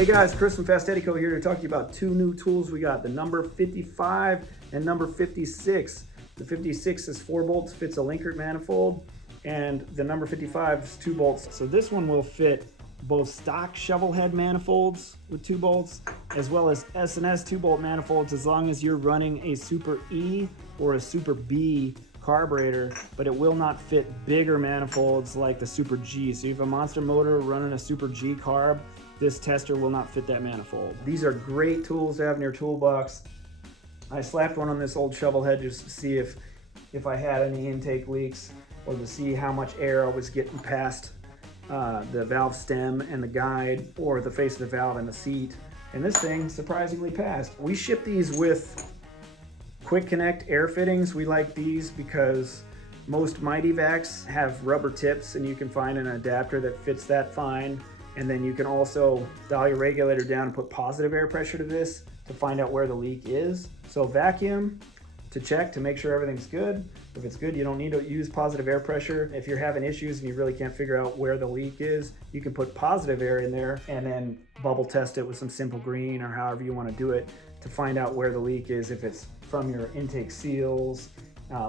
Hey guys, Chris from Fast Eddy Co here to talk to you about two new tools we got, the number 55 and number 56. The 56 is 4 bolts, fits a Linkert manifold, and the number 55 is 2 bolts. So this one will fit both stock Shovelhead manifolds with 2 bolts, as well as S&S 2-bolt manifolds, as long as you're running a Super E or a Super B carburetor, but it will not fit bigger manifolds like the Super G. So you have a monster motor running a Super G carb, this tester will not fit that manifold. These are great tools to have in your toolbox. I slapped one on this old Shovelhead just to see if I had any intake leaks, or to see how much air I was getting past the valve stem and the guide, or the face of the valve and the seat. And this thing surprisingly passed. We ship these with quick connect air fittings. We like these because most Mighty Vacs have rubber tips, and you can find an adapter that fits that fine. And then you can also dial your regulator down and put positive air pressure to this to find out where the leak is. So vacuum to check to make sure everything's good. If it's good, you don't need to use positive air pressure. If you're having issues and you really can't figure out where the leak is, you can put positive air in there and then bubble test it with some simple green, or however you want to do it, to find out where the leak is, if it's from your intake seals,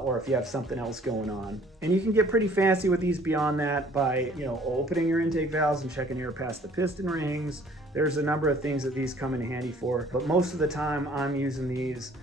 or if you have something else going on. And you can get pretty fancy with these beyond that by, opening your intake valves and checking air past the piston rings. There's a number of things that these come in handy for, but most of the time I'm using these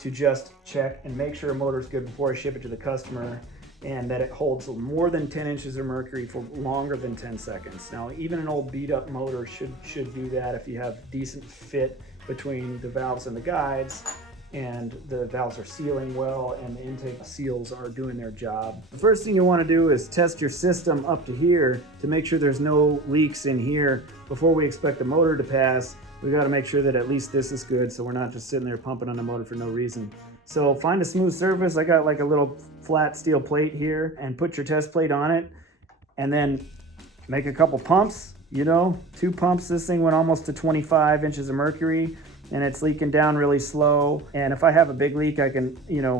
to just check and make sure a motor is good before I ship it to the customer, and that it holds more than 10 inches of mercury for longer than 10 seconds. Now, even an old beat up motor should do that if you have decent fit between the valves and the guides, and the valves are sealing well and the intake seals are doing their job. The first thing you want to do is test your system up to here to make sure there's no leaks in here. Before we expect the motor to pass, we got to make sure that at least this is good, so we're not just sitting there pumping on the motor for no reason. So find a smooth surface. I got like a little flat steel plate here, and put your test plate on it, and then make a couple pumps. 2 pumps. This thing went almost to 25 inches of mercury, and it's leaking down really slow. And if I have a big leak, I can,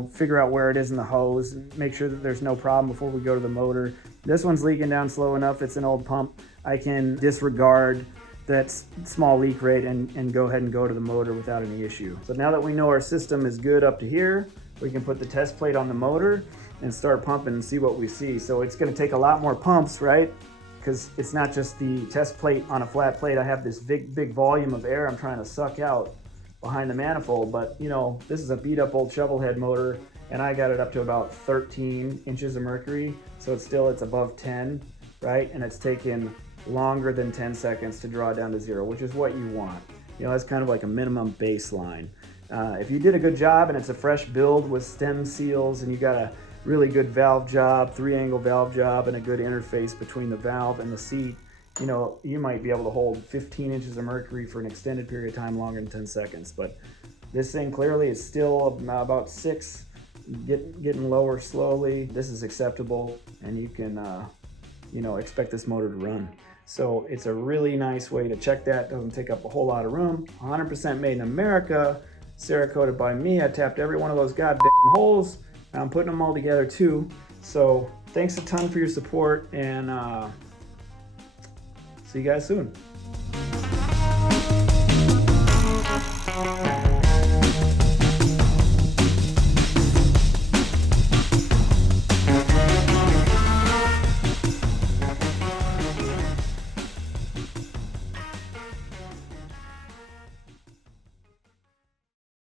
figure out where it is in the hose and make sure that there's no problem before we go to the motor. This one's leaking down slow enough. It's an old pump. I can disregard that small leak rate and go ahead and go to the motor without any issue. So now that we know our system is good up to here, we can put the test plate on the motor and start pumping and see what we see. So it's gonna take a lot more pumps, right? Because it's not just the test plate on a flat plate. I have this big volume of air I'm trying to suck out behind the manifold, but this is a beat up old Shovelhead motor, and I got it up to about 13 inches of mercury, so it's above 10, right? And it's taken longer than 10 seconds to draw down to 0, which is what you want. That's kind of like a minimum baseline. If you did a good job and it's a fresh build with stem seals, and you got a really good valve job, 3-angle valve job, and a good interface between the valve and the seat, you might be able to hold 15 inches of mercury for an extended period of time longer than 10 seconds. But this thing clearly is still about 6, getting lower slowly. This is acceptable, and you can, expect this motor to run. So it's a really nice way to check that. Doesn't take up a whole lot of room. 100% made in America, Cerakoted by me. I tapped every one of those goddamn holes. I'm putting them all together too. So thanks a ton for your support, and see you guys soon.